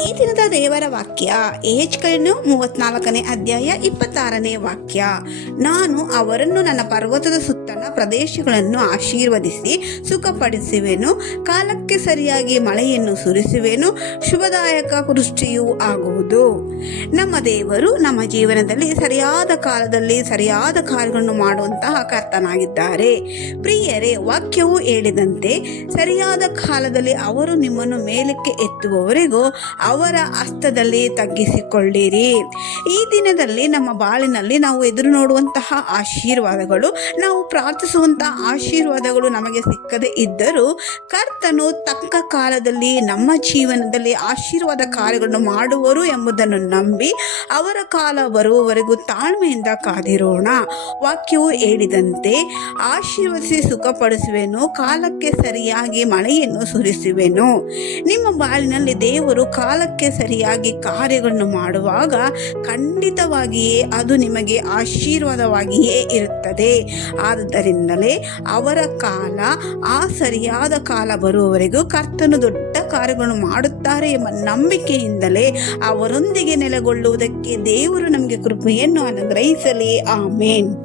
ಈ ದಿನದ ದೇವರ ವಾಕ್ಯ ಏಜ್ಕನ್ನು ಮೂವತ್ನಾಲ್ಕನೇ ಅಧ್ಯಾಯ ಇಪ್ಪತ್ತಾರನೇ ವಾಕ್ಯ. ನಾನು ಅವರನ್ನು ನನ್ನ ಪರ್ವತದ ಸುತ್ತಣ ಪ್ರದೇಶಗಳನ್ನು ಆಶೀರ್ವದಿಸಿ ಸುಖಪಡಿಸುವೆನು, ಕಾಲಕ್ಕೆ ಸರಿಯಾಗಿ ಮಳೆಯನ್ನು ಸುರಿಸುವೆನು, ಶುಭದಾಯಕ ವೃಷ್ಟಿಯೂ ಆಗುವುದು. ನಮ್ಮ ದೇವರು ನಮ್ಮ ಜೀವನದಲ್ಲಿ ಸರಿಯಾದ ಕಾಲದಲ್ಲಿ ಸರಿಯಾದ ಕಾರ್ಯಗಳನ್ನು ಮಾಡುವಂತಹ ಕರ್ತನಾಗಿದ್ದಾರೆ. ಪ್ರಿಯರೇ, ವಾಕ್ಯವು ಹೇಳಿದಂತೆ ಸರಿಯಾದ ಕಾಲದಲ್ಲಿ ಅವರು ನಿಮ್ಮನ್ನು ಮೇಲಕ್ಕೆ ಎತ್ತುವವರೆಗೂ ಅವರ ಹಸ್ತದಲ್ಲಿ ತಗ್ಗಿಸಿಕೊಳ್ಳಿರಿ. ಈ ದಿನದಲ್ಲಿ ನಮ್ಮ ಬಾಳಿನಲ್ಲಿ ನಾವು ಎದುರು ನೋಡುವಂತಹ ಆಶೀರ್ವಾದಗಳು, ನಾವು ಪ್ರಾರ್ಥಿಸುವಂತಹ ಆಶೀರ್ವಾದಗಳು ನಮಗೆ ಸಿಕ್ಕದೇ ಇದ್ದರೂ ಕರ್ತನು ತಕ್ಕ ಕಾಲದಲ್ಲಿ ನಮ್ಮ ಜೀವನದಲ್ಲಿ ಆಶೀರ್ವಾದ ಕಾರ್ಯಗಳನ್ನು ಮಾಡುವರು ಎಂಬುದನ್ನು ನಂಬಿ ಅವರ ಕಾಲ ಬರುವವರೆಗೂ ತಾಳ್ಮೆಯಿಂದ ಕಾದಿರೋಣ. ವಾಕ್ಯವು ಹೇಳಿದಂತೆ, ಆಶೀರ್ವದಿಸಿ ಸುಖಪಡಿಸುವೆನು, ಕಾಲಕ್ಕೆ ಸರಿಯಾಗಿ ಮಳೆಯನ್ನು ಸುರಿಸುವೆನು. ನಿಮ್ಮ ಬಾಳಿನಲ್ಲಿ ದೇವರು ಕಾಲಕ್ಕೆ ಸರಿಯಾಗಿ ಕಾರ್ಯಗಳನ್ನು ಮಾಡುವಾಗ ಖಂಡಿತವಾಗಿಯೇ ಅದು ನಿಮಗೆ ಆಶೀರ್ವಾದವಾಗಿಯೇ ಇರುತ್ತದೆ. ಆದ್ದರಿಂದಲೇ ಅವರ ಕಾಲ, ಆ ಸರಿಯಾದ ಕಾಲ ಬರುವವರೆಗೂ ಕರ್ತನು ದೊಡ್ಡ ಕಾರ್ಯಗಳನ್ನು ಮಾಡುತ್ತಾರೆ ಎಂಬ ನಂಬಿಕೆಯಿಂದಲೇ ಅವರೊಂದಿಗೆ ನೆಲೆಗೊಳ್ಳುವುದಕ್ಕೆ ದೇವರು ನಮಗೆ ಕೃಪೆಯನ್ನು ಅನುಗ್ರಹಿಸಲಿ. ಆಮೇನ್.